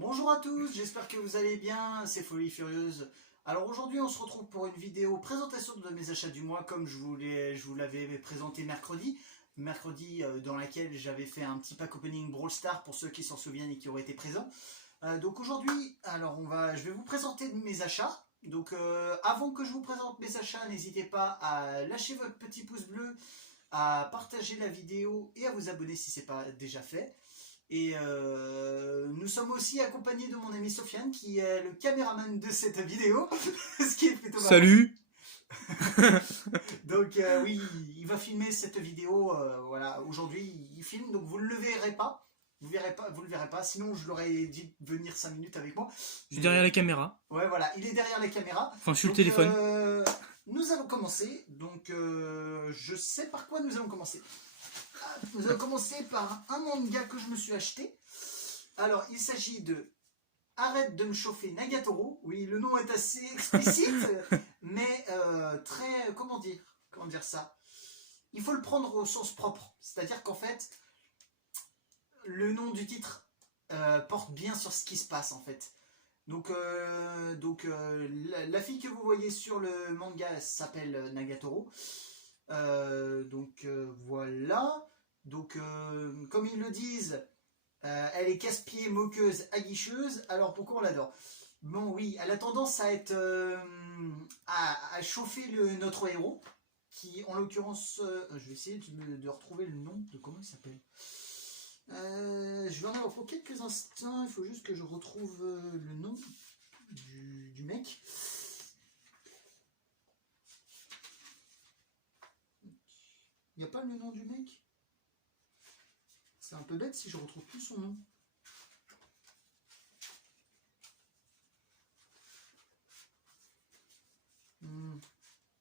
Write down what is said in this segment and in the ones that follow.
Bonjour à tous, j'espère que vous allez bien, c'est Folie Furieuse. Alors aujourd'hui on se retrouve pour une vidéo présentation de mes achats du mois comme je vous l'avais présenté mercredi. Mercredi dans laquelle j'avais fait un petit pack opening Brawl Stars pour ceux qui s'en souviennent et qui auraient été présents. Donc aujourd'hui, alors je vais vous présenter mes achats. Donc avant que je vous présente mes achats, n'hésitez pas à lâcher votre petit pouce bleu, à partager la vidéo et à vous abonner si ce n'est pas déjà fait. Et nous sommes aussi accompagnés de mon ami Sofiane qui est le caméraman de cette vidéo, ce qui est plutôt marrant. Salut. Donc oui, il va filmer cette vidéo, voilà, aujourd'hui il filme, donc vous ne le verrez pas. Vous le verrez pas, sinon je l'aurais dit de venir 5 minutes avec moi. Je suis derrière la caméra. Ouais, voilà, il est derrière la caméra. Enfin, je suis Donc, le téléphone. nous allons commencer, donc je sais par quoi nous allons commencer. Nous allons commencer par un manga que je me suis acheté. Alors, il s'agit de Arrête de me chauffer Nagatoro. Oui, le nom est assez explicite, mais très... Comment dire ça? Il faut le prendre au sens propre. C'est-à-dire qu'en fait, le nom du titre porte bien sur ce qui se passe, en fait. Donc, la fille que vous voyez sur le manga s'appelle Nagatoro. Voilà. Donc, comme ils le disent, elle est casse-pied, moqueuse, aguicheuse. Alors, pourquoi on l'adore? Bon, oui, elle a tendance à être à chauffer notre héros, qui, en l'occurrence, je vais essayer de retrouver le nom de comment il s'appelle. Je vais en avoir pour quelques instants. Il faut juste que je retrouve le nom du mec. Il n'y a pas le nom du mec? C'est un peu bête si je retrouve plus son nom.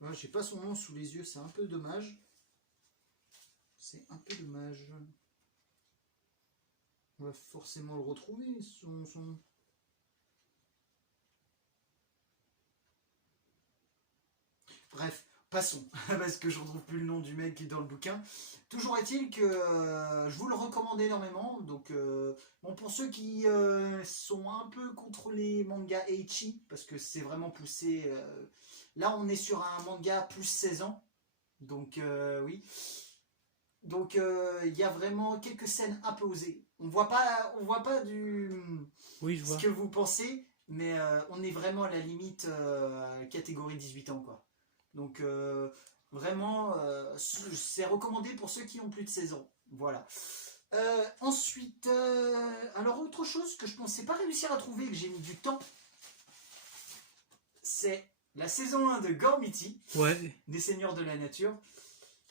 Ouais, j'ai pas son nom sous les yeux, c'est un peu dommage. C'est un peu dommage. On va forcément le retrouver, son nom. Bref, passons, parce que je ne retrouve plus le nom du mec qui est dans le bouquin. Toujours est-il que je vous le recommande énormément. Donc, bon, pour ceux qui sont un peu contre les mangas ecchi, parce que c'est vraiment poussé. Là, on est sur un manga plus 16 ans. Donc, oui. Donc, il y a vraiment quelques scènes un peu osées. On voit pas Oui, je ce vois. que vous pensez, mais on est vraiment à la limite catégorie 18 ans, quoi. Donc vraiment, c'est recommandé pour ceux qui ont plus de 16 ans. Voilà. Ensuite, alors autre chose que je pensais pas réussir à trouver, que j'ai mis du temps, c'est la saison 1 de Gormiti, Ouais. des Seigneurs de la Nature.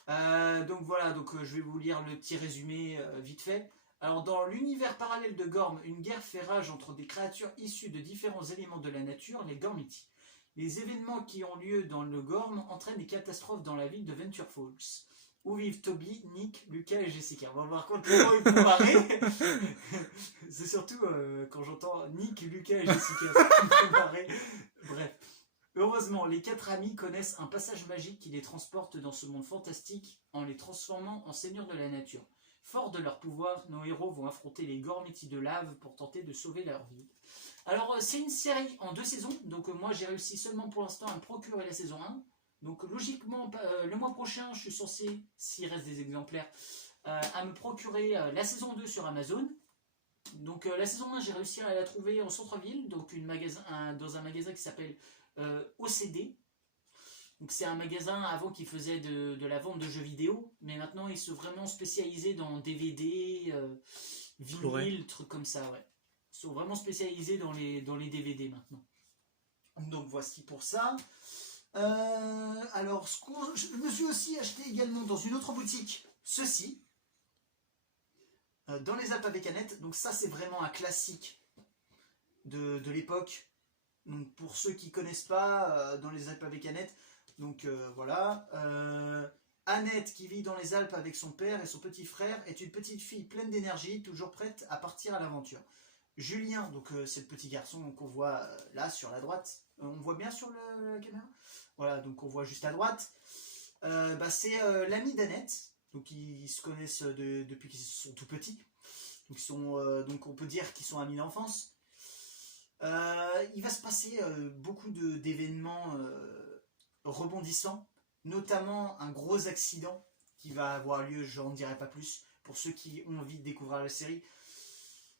Donc voilà, je vais vous lire le petit résumé vite fait. Alors dans l'univers parallèle de Gorm, une guerre fait rage entre des créatures issues de différents éléments de la nature, les Gormiti. Les événements qui ont lieu dans le Gorm entraînent des catastrophes dans la ville de Venture Falls, où vivent Toby, Nick, Lucas et Jessica. On va voir comment ils vont marrer. C'est surtout quand j'entends Nick, Lucas et Jessica, ça me fait marrer. Bref. Heureusement, les 4 amis connaissent un passage magique qui les transporte dans ce monde fantastique en les transformant en seigneurs de la nature. Forts de leur pouvoir, nos héros vont affronter les Gormiti de lave pour tenter de sauver leur vie. Alors, c'est une série en 2 saisons, donc moi j'ai réussi seulement pour l'instant à me procurer la saison 1. Donc logiquement, le mois prochain, je suis censé, s'il reste des exemplaires, à me procurer la saison 2 sur Amazon. Donc la saison 1, j'ai réussi à la trouver en centre-ville, donc dans un magasin qui s'appelle OCD. Donc c'est un magasin avant qui faisait de la vente de jeux vidéo, mais maintenant ils sont vraiment spécialisés dans DVD, vinyle, trucs comme ça, ouais. Ils sont vraiment spécialisés dans les DVD maintenant. Donc voici pour ça. Alors, je me suis aussi acheté également dans une autre boutique ceci, dans les Alpes avec Annette. Donc ça c'est vraiment un classique de l'époque. Donc pour ceux qui ne connaissent pas, dans les Alpes avec Annette, donc voilà. Annette, qui vit dans les Alpes avec son père et son petit frère, est une petite fille pleine d'énergie, toujours prête à partir à l'aventure. Julien, donc c'est le petit garçon qu'on voit là sur la droite. On voit bien sur la caméra. Voilà, donc on voit juste à droite. C'est l'ami d'Annette. Donc ils se connaissent depuis qu'ils sont tout petits. Donc on peut dire qu'ils sont amis d'enfance. Il va se passer beaucoup d'événements rebondissants, notamment un gros accident qui va avoir lieu, je n'en dirai pas plus, pour ceux qui ont envie de découvrir la série.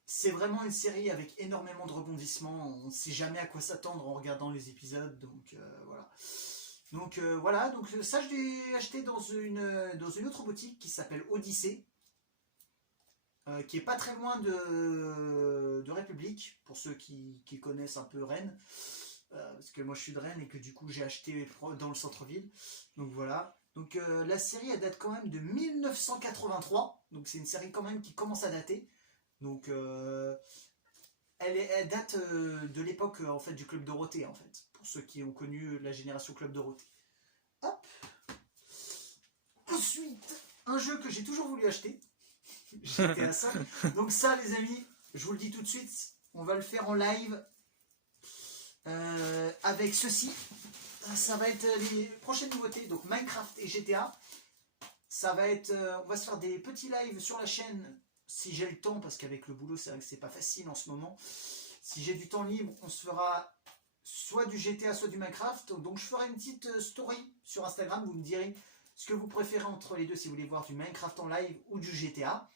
C'est vraiment une série avec énormément de rebondissements, on ne sait jamais à quoi s'attendre en regardant les épisodes, donc voilà. Donc voilà, donc ça je l'ai acheté dans une autre boutique qui s'appelle Odyssée, qui est pas très loin de République, pour ceux qui connaissent un peu Rennes, parce que moi je suis de Rennes et que du coup j'ai acheté dans le centre-ville, donc voilà. Donc la série elle date quand même de 1983, donc c'est une série quand même qui commence à dater, donc elle date de l'époque en fait du Club Dorothée en fait, pour ceux qui ont connu la génération Club Dorothée. Hop. Ensuite, un jeu que j'ai toujours voulu acheter, j'étais à ça. Donc ça les amis, je vous le dis tout de suite, on va le faire en live avec ceci. Ça va être les prochaines nouveautés, donc Minecraft et GTA. Ça va être, on va se faire des petits lives sur la chaîne si j'ai le temps, parce qu'avec le boulot c'est vrai que c'est pas facile en ce moment. Si j'ai du temps libre, on se fera soit du GTA, soit du Minecraft. Donc je ferai une petite story sur Instagram, vous me direz ce que vous préférez entre les deux, si vous voulez voir du Minecraft en live ou du GTA.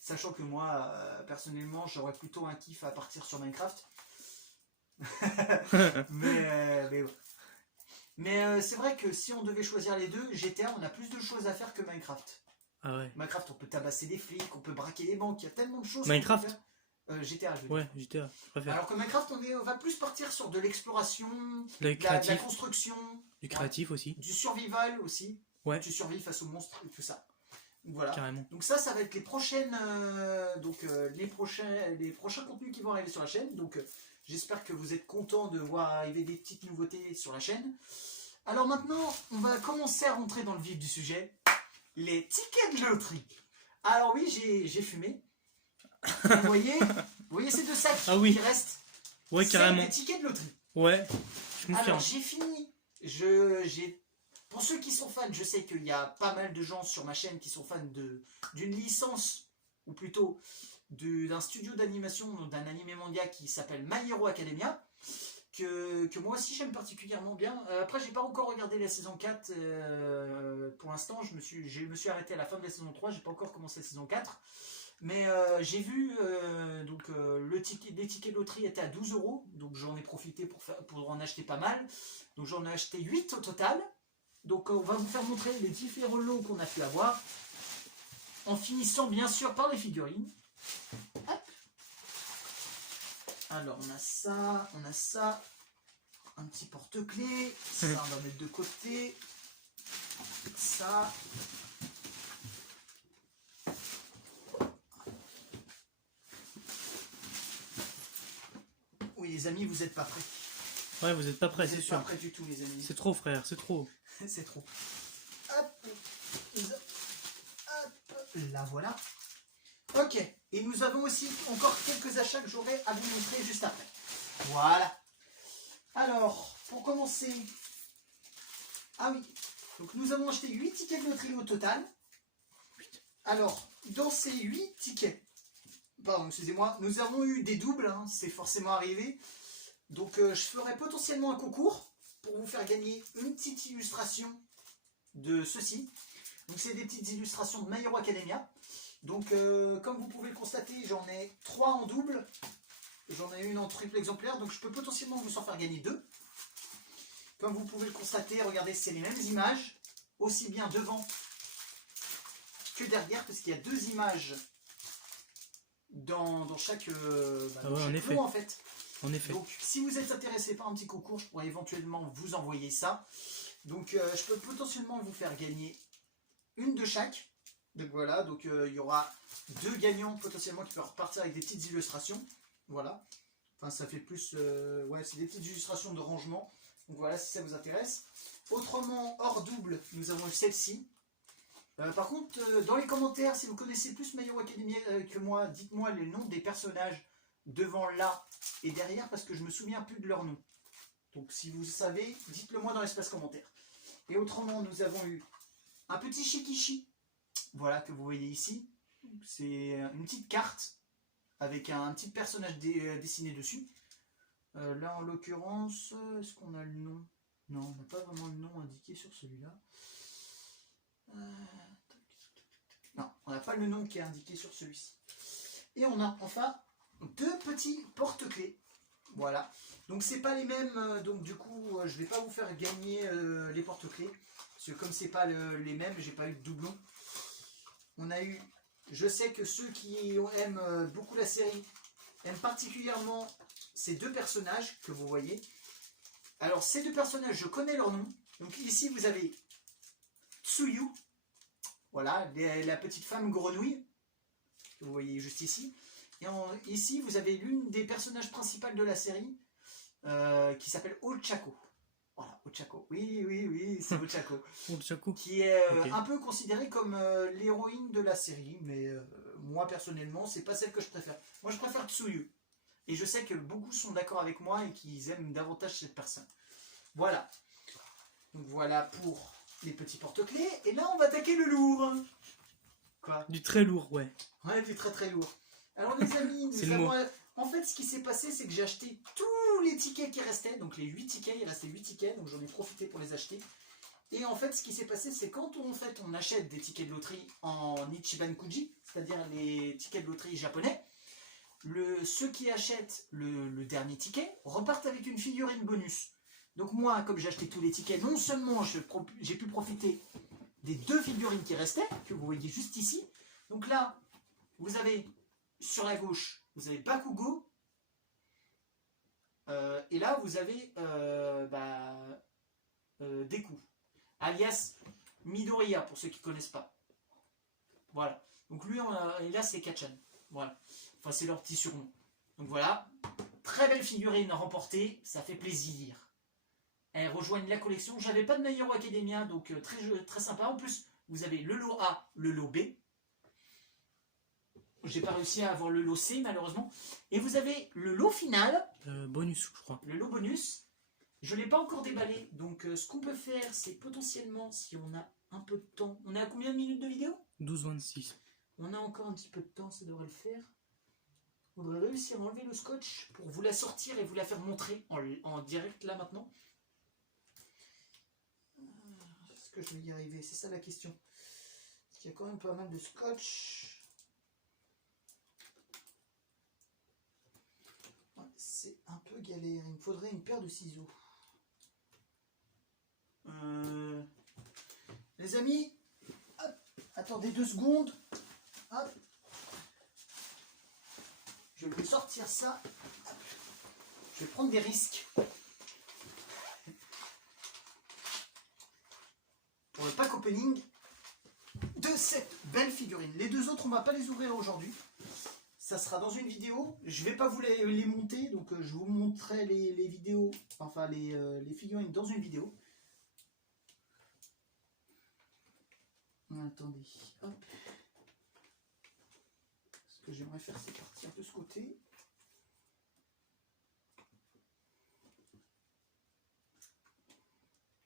Sachant que moi, personnellement, j'aurais plutôt un kiff à partir sur Minecraft. mais c'est vrai que si on devait choisir les deux, GTA, on a plus de choses à faire que Minecraft. Ah ouais. Minecraft, on peut tabasser des flics, on peut braquer des banques, il y a tellement de choses. Minecraft GTA, je veux Ouais, dire. GTA, je préfère. Alors que Minecraft, on va plus partir sur de l'exploration, De la construction, du créatif aussi. du survival aussi. Ouais. Tu survis face aux monstres et tout ça. Voilà. Carrément. Donc ça va être les prochaines, les prochains contenus qui vont arriver sur la chaîne. Donc j'espère que vous êtes contents de voir arriver des petites nouveautés sur la chaîne. Alors maintenant, on va commencer à rentrer dans le vif du sujet. Les tickets de loterie. Alors oui, j'ai fumé. Vous voyez ces deux sacs qui restent. Ouais, carrément. C'est des tickets de loterie. Ouais, je confirme. Alors j'ai fini. Pour ceux qui sont fans, je sais qu'il y a pas mal de gens sur ma chaîne qui sont fans d'une licence, ou plutôt d'un studio d'animation, d'un animé manga qui s'appelle My Hero Academia, que moi aussi j'aime particulièrement bien. Après, j'ai pas encore regardé la saison 4, pour l'instant, je me suis arrêté à la fin de la saison 3, j'ai pas encore commencé la saison 4. Mais j'ai vu, les tickets de loterie étaient à 12€, donc j'en ai profité pour en acheter pas mal. Donc j'en ai acheté 8 au total. Donc on va vous faire montrer les différents lots qu'on a pu avoir, en finissant bien sûr par les figurines. Hop. Alors on a ça, un petit porte-clés, ça on va mettre de côté, ça. Oui les amis, vous n'êtes pas prêts. Ouais, vous n'êtes pas prêts, c'est sûr. Pas prêts du tout les amis. C'est trop frère, c'est trop. C'est trop. Hop. Hop. Là voilà. Ok. Et nous avons aussi encore quelques achats que j'aurai à vous montrer juste après. Voilà. Alors, pour commencer. Ah oui. Donc nous avons acheté 8 tickets de loterie au total. Alors, dans ces 8 tickets, pardon, excusez-moi, nous avons eu des doubles, hein, c'est forcément arrivé. Donc je ferai potentiellement un concours pour vous faire gagner une petite illustration de ceci. Donc c'est des petites illustrations de My Hero Academia. Donc comme vous pouvez le constater, j'en ai 3 en double. J'en ai une en triple exemplaire, donc je peux potentiellement vous en faire gagner 2. Comme vous pouvez le constater, regardez, c'est les mêmes images, aussi bien devant que derrière, parce qu'il y a 2 images dans chaque lot en fait. En effet. Donc si vous êtes intéressé par un petit concours, je pourrais éventuellement vous envoyer ça. Donc je peux potentiellement vous faire gagner une de chaque. Donc voilà, donc il y aura 2 gagnants potentiellement qui peuvent repartir avec des petites illustrations. Voilà. Enfin ça fait plus... ouais, c'est des petites illustrations de rangement. Donc voilà, si ça vous intéresse. Autrement, hors double, nous avons celle-ci. Par contre, dans les commentaires, si vous connaissez plus My Hero Academia que moi, dites-moi les noms des personnages devant là et derrière, parce que je me souviens plus de leur nom. Donc si vous savez, dites-le moi dans l'espace commentaire. Et autrement, nous avons eu un petit Shikishi, voilà, que vous voyez ici. C'est une petite carte avec un petit personnage dessiné dessus. Là, en l'occurrence, est-ce qu'on a le nom? Non, on n'a pas vraiment le nom indiqué sur celui-là. Non, on n'a pas le nom qui est indiqué sur celui-ci. Et on a enfin 2 petits porte-clés. Voilà. Donc c'est pas les mêmes, donc du coup je vais pas vous faire gagner les porte-clés. Parce que comme c'est pas les mêmes, j'ai pas eu de doublon. On a eu. Je sais que ceux qui aiment beaucoup la série aiment particulièrement ces 2 personnages que vous voyez. Alors ces 2 personnages, je connais leur nom. Donc ici vous avez Tsuyu. Voilà, la petite femme grenouille. Que vous voyez juste ici. Et ici vous avez l'une des personnages principales de la série. Qui s'appelle Ochako. Voilà, Ochako. Oui, c'est Ochako. Qui est un peu considérée comme l'héroïne de la série, mais moi personnellement, c'est pas celle que je préfère. Moi, je préfère Tsuyu. Et je sais que beaucoup sont d'accord avec moi et qu'ils aiment davantage cette personne. Voilà. Donc voilà pour les petits porte-clés. Et là, on va attaquer le lourd. Quoi? Du très lourd, ouais. Ouais, du très très lourd. Alors les amis, nous avons... En fait, ce qui s'est passé, c'est que j'ai acheté tous les tickets qui restaient. Donc les 8 tickets, il restait 8 tickets, donc j'en ai profité pour les acheter. Et en fait, ce qui s'est passé, c'est quand on achète des tickets de loterie en Ichiban Kuji, c'est-à-dire les tickets de loterie japonais, ceux qui achètent le dernier ticket repartent avec une figurine bonus. Donc moi, comme j'ai acheté tous les tickets, non seulement j'ai pu profiter des 2 figurines qui restaient, que vous voyez juste ici. Donc là, vous avez sur la gauche, vous avez Bakugo. Et là, vous avez Deku, alias Midoriya, pour ceux qui ne connaissent pas. Voilà. Donc lui, et là, c'est Kachan. Voilà. Enfin, c'est leur petit surnom. Donc voilà. Très belle figurine remportée. Ça fait plaisir. Elles rejoignent la collection. J'avais pas de My Hero Academia, donc très sympa. En plus, vous avez le lot A, le lot B. J'ai pas réussi à avoir le lot C, malheureusement. Et vous avez le lot final. Bonus, je crois. Le lot bonus. Je ne l'ai pas encore déballé. Donc, ce qu'on peut faire, c'est potentiellement, si on a un peu de temps... On est à combien de minutes de vidéo? 12-26. On a encore un petit peu de temps, ça devrait le faire. On devrait réussir à enlever le scotch pour vous la sortir et vous la faire montrer en direct, là, maintenant. Est-ce que je vais y arriver? C'est ça la question. Parce qu'il y a quand même pas mal de scotch. C'est un peu galère. Il me faudrait une paire de ciseaux. Les amis, hop, attendez 2 secondes. Hop. Je vais sortir ça. Hop. Je vais prendre des risques. Pour le pack opening de cette belle figurine. Les 2 autres, on ne va pas les ouvrir aujourd'hui. Ça sera dans une vidéo. Je ne vais pas vous les monter, donc je vous montrerai les vidéos, enfin les figurines dans une vidéo. Attendez, hop. Ce que j'aimerais faire, c'est partir de ce côté.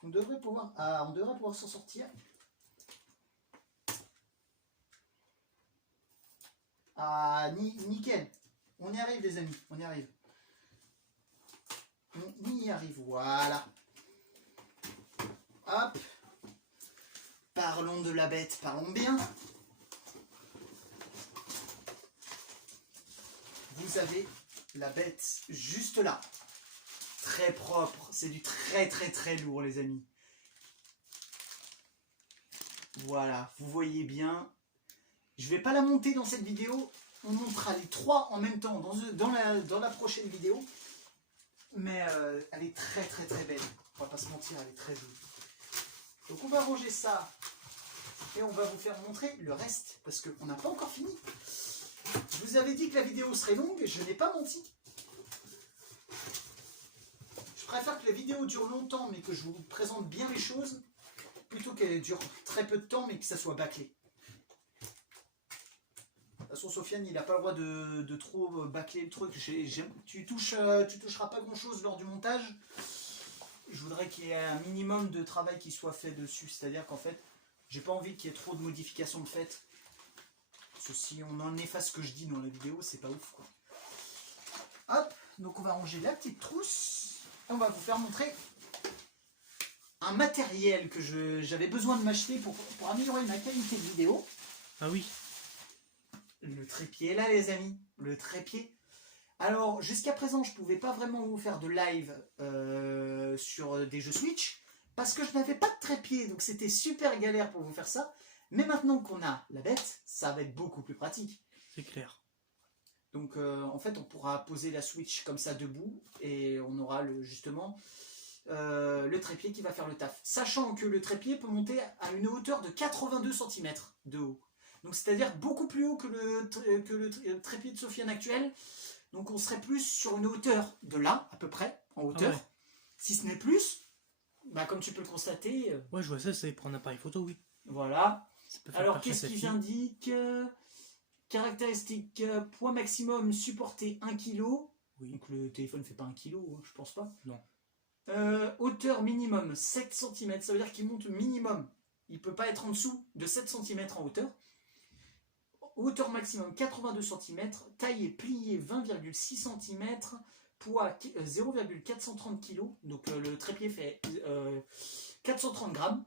On devrait pouvoir s'en sortir. Ah, nickel. On y arrive, les amis. On y arrive. On y arrive. Voilà. Hop. Parlons de la bête. Parlons bien. Vous avez la bête juste là. Très propre. C'est du très très très lourd, les amis. Voilà. Vous voyez bien. Je ne vais pas la monter dans cette vidéo. On montrera les 3 en même temps dans la prochaine vidéo. Mais elle est très très très belle. On va pas se mentir, elle est très belle. Donc on va ranger ça. Et on va vous faire montrer le reste. Parce qu'on n'a pas encore fini. Je vous avais dit que la vidéo serait longue. Je n'ai pas menti. Je préfère que la vidéo dure longtemps, mais que je vous présente bien les choses. Plutôt qu'elle dure très peu de temps, mais que ça soit bâclé. De toute façon, Sofiane, il n'a pas le droit de trop bâcler le truc. Tu toucheras pas grand chose lors du montage. Je voudrais qu'il y ait un minimum de travail qui soit fait dessus. C'est-à-dire qu'en fait, j'ai pas envie qu'il y ait trop de modifications de fait. Parce que si on en efface ce que je dis dans la vidéo, c'est pas ouf, quoi. Hop, donc on va ranger la petite trousse. Et on va vous faire montrer un matériel que j'avais besoin de m'acheter pour améliorer ma qualité de vidéo. Ah oui. Le trépied là les amis, le trépied. Alors jusqu'à présent je pouvais pas vraiment vous faire de live sur des jeux Switch parce que je n'avais pas de trépied, donc c'était super galère pour vous faire ça. Mais maintenant qu'on a la bête, ça va être beaucoup plus pratique. C'est clair. Donc en fait on pourra poser la Switch comme ça debout et on aura justement le trépied qui va faire le taf. Sachant que le trépied peut monter à une hauteur de 82 cm de haut. Donc c'est-à-dire beaucoup plus haut que le trépied de Sofiane actuel. Donc on serait plus sur une hauteur de là, à peu près, en hauteur. Ah ouais. Si ce n'est plus, bah, comme tu peux le constater. Ouais, je vois ça, c'est prendre un appareil photo, oui. Voilà. Ça peut faire Alors partie qu'est-ce de qu'ils sa fille. indiquent? Caractéristiques, poids maximum supporté 1 kg. Oui. Donc le téléphone ne fait pas 1 kg, hein, je pense pas. Non. Hauteur minimum 7 cm, ça veut dire qu'il monte minimum. Il ne peut pas être en dessous de 7 cm en hauteur. Hauteur maximum 82 cm, taille et plié 20,6 cm, poids 0,430 kg. Donc le trépied fait 430 grammes.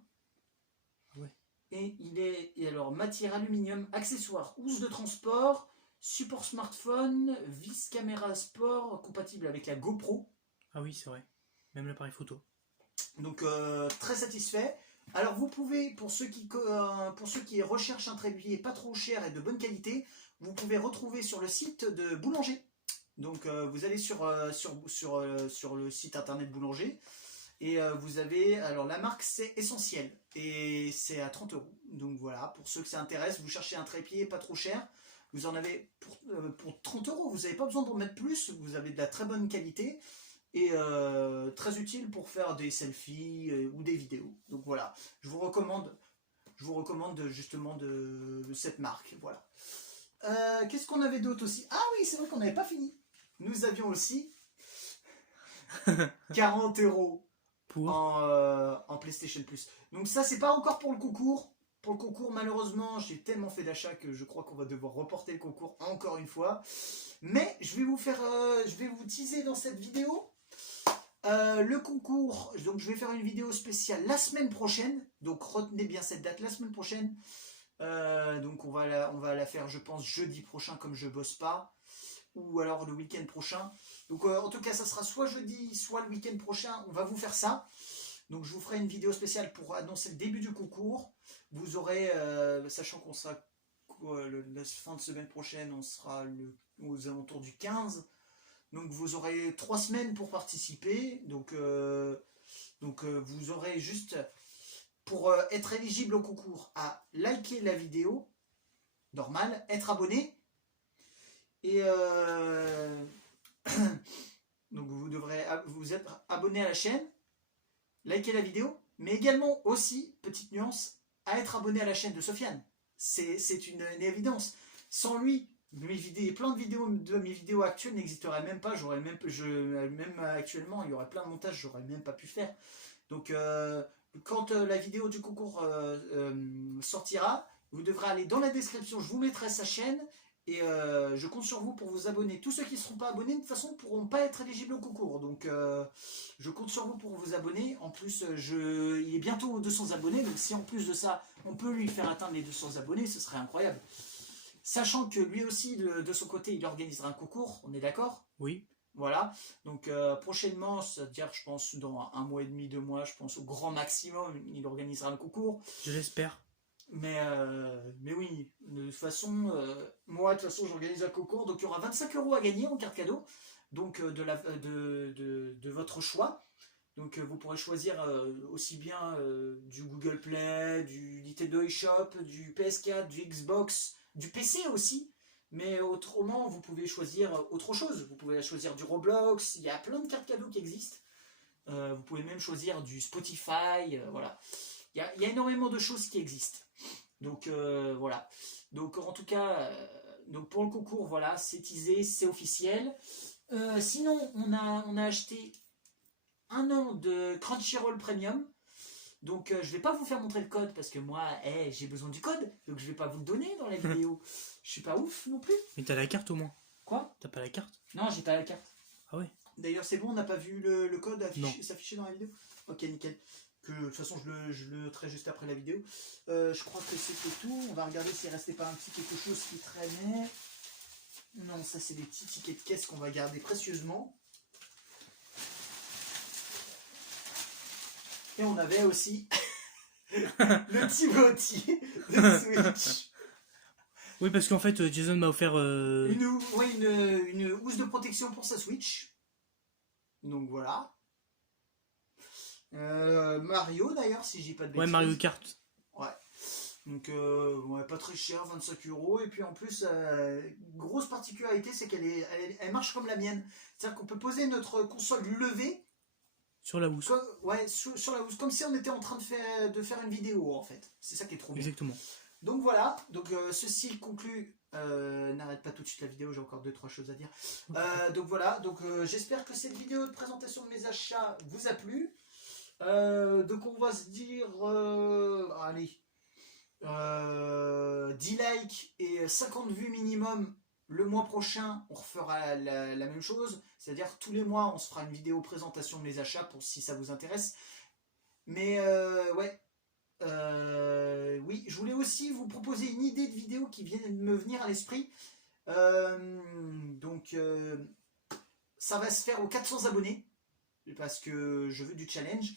Ouais. Et alors matière aluminium, accessoires, housse de transport, support smartphone, vis caméra sport compatible avec la GoPro. Ah oui, c'est vrai. Même l'appareil photo. Donc très satisfait. Alors vous pouvez, pour ceux qui recherchent un trépied pas trop cher et de bonne qualité, vous pouvez retrouver sur le site de Boulanger. Donc vous allez sur le site internet Boulanger et vous avez, alors la marque c'est Essentiel et c'est à 30 €. Donc voilà, pour ceux que ça intéresse, vous cherchez un trépied pas trop cher, vous en avez pour 30 €, vous n'avez pas besoin d'en mettre plus, vous avez de la très bonne qualité. Et très utile pour faire des selfies ou des vidéos. Donc voilà, je vous recommande justement de cette marque. Voilà. Qu'est-ce qu'on avait d'autre aussi? Ah oui, c'est vrai qu'on n'avait pas fini. Nous avions aussi 40 € Pour en PlayStation Plus. Donc ça, c'est pas encore pour le concours. Pour le concours, malheureusement, j'ai tellement fait d'achats que je crois qu'on va devoir reporter le concours encore une fois. Mais je vais vous teaser dans cette vidéo. Le concours, donc je vais faire une vidéo spéciale la semaine prochaine, donc retenez bien cette date, la semaine prochaine. Donc on va la faire, je pense, jeudi prochain comme je bosse pas, ou alors le week-end prochain. Donc en tout cas ça sera soit jeudi, soit le week-end prochain, on va vous faire ça. Donc je vous ferai une vidéo spéciale pour annoncer le début du concours. Vous aurez, sachant qu'on sera la fin de semaine prochaine, on sera aux alentours du 15. Donc vous aurez 3 semaines pour participer. Donc vous aurez juste, pour être éligible au concours, à liker la vidéo, normal, être abonné. Et donc vous devrez vous être abonné à la chaîne, liker la vidéo, mais également aussi, petite nuance, à être abonné à la chaîne de Sofiane. C'est une évidence. Sans lui, plein de mes vidéos actuelles n'existeraient même pas. Même actuellement, il y aurait plein de montages, j'aurais même pas pu faire. Donc, quand la vidéo du concours sortira, vous devrez aller dans la description. Je vous mettrai sa chaîne et je compte sur vous pour vous abonner. Tous ceux qui ne seront pas abonnés, de toute façon, ne pourront pas être éligibles au concours. Donc, je compte sur vous pour vous abonner. En plus, il est bientôt aux 200 abonnés. Donc, si en plus de ça, on peut lui faire atteindre les 200 abonnés, ce serait incroyable. Sachant que lui aussi, de son côté, il organisera un concours, on est d'accord? oui. Voilà, donc prochainement, c'est-à-dire je pense dans 1 mois et demi, 2 mois, je pense au grand maximum, il organisera le concours. Je l'espère. Mais oui, de toute façon, moi de toute façon j'organise un concours, donc il y aura 25 € à gagner en carte cadeau, donc de votre choix. Donc vous pourrez choisir aussi bien du Google Play, du Nintendo eShop, du PS4, du Xbox, du PC aussi. Mais autrement, vous pouvez choisir autre chose. Vous pouvez choisir du Roblox, il y a plein de cartes cadeaux qui existent. Vous pouvez même choisir du Spotify, voilà. Il y a énormément de choses qui existent. Donc voilà. Donc en tout cas, donc pour le concours, voilà, c'est teasé, c'est officiel. Sinon, on a acheté 1 an de Crunchyroll Premium. Donc je vais pas vous faire montrer le code parce que moi j'ai besoin du code, donc je vais pas vous le donner dans la vidéo. Je suis pas ouf non plus. Mais t'as la carte au moins. Quoi? T'as pas la carte? Non, j'ai pas la carte. Ah ouais. D'ailleurs, c'est bon, on n'a pas vu le code Non. s'afficher dans la vidéo? Ok, nickel. Que, de toute façon, je le noterai juste après la vidéo. Je crois que c'était tout. On va regarder s'il ne restait pas un petit quelque chose qui traînait. Non, ça, c'est des petits tickets de caisse qu'on va garder précieusement. Et on avait aussi le Timothy de Switch. Oui, parce qu'en fait, Jason m'a offert... Une housse de protection pour sa Switch. Donc voilà. Mario d'ailleurs, si j'ai pas de bêtises. Ouais, Mario Kart. Ouais. Donc ouais, pas très cher, 25 €. Et puis en plus, grosse particularité, c'est elle marche comme la mienne. C'est-à-dire qu'on peut poser notre console levée Sur la housse. ouais, sur la housse, comme si on était en train de faire une vidéo en fait. C'est ça qui est trop bien. Exactement. Donc voilà, donc ceci conclut. N'arrête pas tout de suite la vidéo, j'ai encore 2-3 choses à dire. Donc voilà, donc j'espère que cette vidéo de présentation de mes achats vous a plu. Donc on va se dire, allez, 10 likes et 50 vues minimum. Le mois prochain, on refera la même chose. C'est-à-dire tous les mois, on se fera une vidéo présentation de mes achats pour si ça vous intéresse. Mais ouais. Oui, je voulais aussi vous proposer une idée de vidéo qui vient de me venir à l'esprit. Donc, ça va se faire aux 400 abonnés. Parce que je veux du challenge.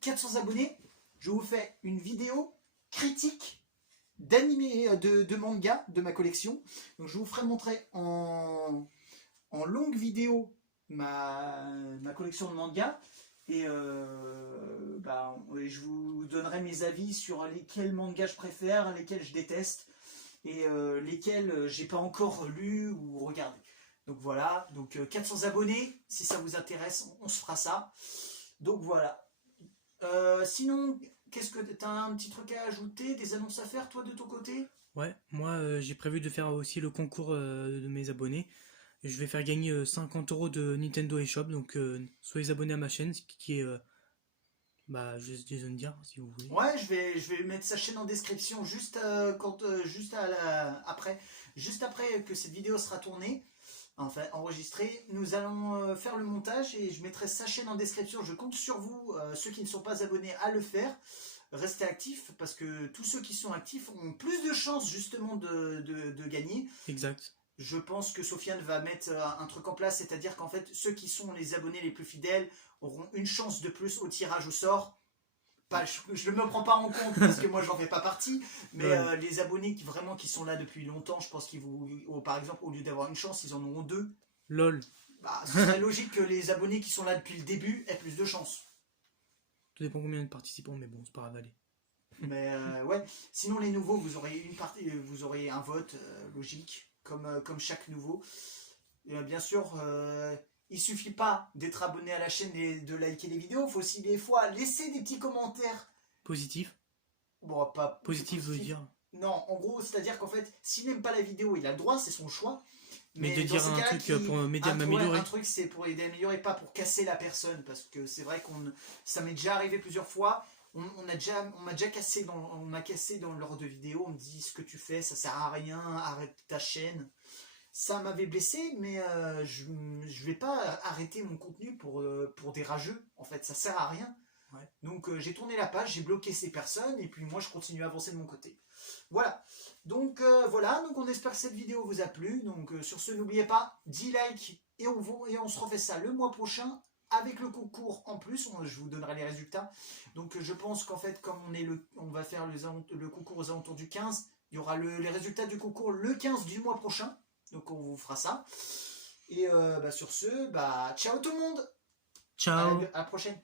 400 abonnés, je vous fais une vidéo critique d'animé, de manga de ma collection. Donc, je vous ferai montrer en longue vidéo ma collection de mangas. Et je vous donnerai mes avis sur lesquels mangas je préfère, lesquels je déteste et lesquels j'ai pas encore lu ou regardé. Donc voilà, donc 400 abonnés, si ça vous intéresse, on se fera ça. Donc voilà. Sinon, qu'est-ce que t'as un petit truc à ajouter, des annonces à faire toi de ton côté? Ouais, moi j'ai prévu de faire aussi le concours de mes abonnés. Je vais faire gagner 50 € de Nintendo eShop, donc soyez abonnés à ma chaîne, qui est... je vais Jason dire, si vous voulez. Ouais, je vais mettre sa chaîne en description juste, juste après que cette vidéo sera tournée, enfin enregistrée. Nous allons faire le montage et je mettrai sa chaîne en description. Je compte sur vous, ceux qui ne sont pas abonnés, à le faire. Restez actifs parce que tous ceux qui sont actifs ont plus de chances justement de gagner. Exact. Je pense que Sofiane va mettre un truc en place, c'est-à-dire qu'en fait, ceux qui sont les abonnés les plus fidèles auront une chance de plus au tirage au sort. Je ne me prends pas en compte parce que moi, j'en fais pas partie, mais Ouais. les abonnés qui sont là depuis longtemps, je pense par exemple, au lieu d'avoir une chance, ils en auront deux. LOL. Ce serait logique que les abonnés qui sont là depuis le début aient plus de chance. Tout dépend combien de participants, mais bon, c'est pas grave, allez. Mais ouais, sinon les nouveaux, vous aurez un vote logique, comme chaque nouveau. Bien sûr, il suffit pas d'être abonné à la chaîne et de liker les vidéos, il faut aussi des fois laisser des petits commentaires. Positif. Bon, pas Positif veut dire. Non, en gros, c'est-à-dire qu'en fait, s'il n'aime pas la vidéo, il a le droit, c'est son choix. Mais de dans dire ces un cas-là, truc pour m'aider à m'améliorer. un truc, c'est pour aider à améliorer, pas pour casser la personne, parce que c'est vrai ça m'est déjà arrivé plusieurs fois. On m'a déjà cassé dans l'ordre de vidéo. On me dit ce que tu fais, ça sert à rien, arrête ta chaîne. Ça m'avait blessé, mais je vais pas arrêter mon contenu pour des rageux. En fait, ça sert à rien. Ouais. Donc j'ai tourné la page, j'ai bloqué ces personnes, et puis moi je continue à avancer de mon côté. Voilà. Donc voilà, donc on espère que cette vidéo vous a plu. Donc sur ce, n'oubliez pas, 10 likes et on se refait ça le mois prochain avec le concours en plus. Je vous donnerai les résultats. Donc je pense qu'en fait, comme on va faire le concours aux alentours du 15, il y aura les résultats du concours le 15 du mois prochain. Donc on vous fera ça. Et sur ce, ciao tout le monde. Ciao. À la prochaine.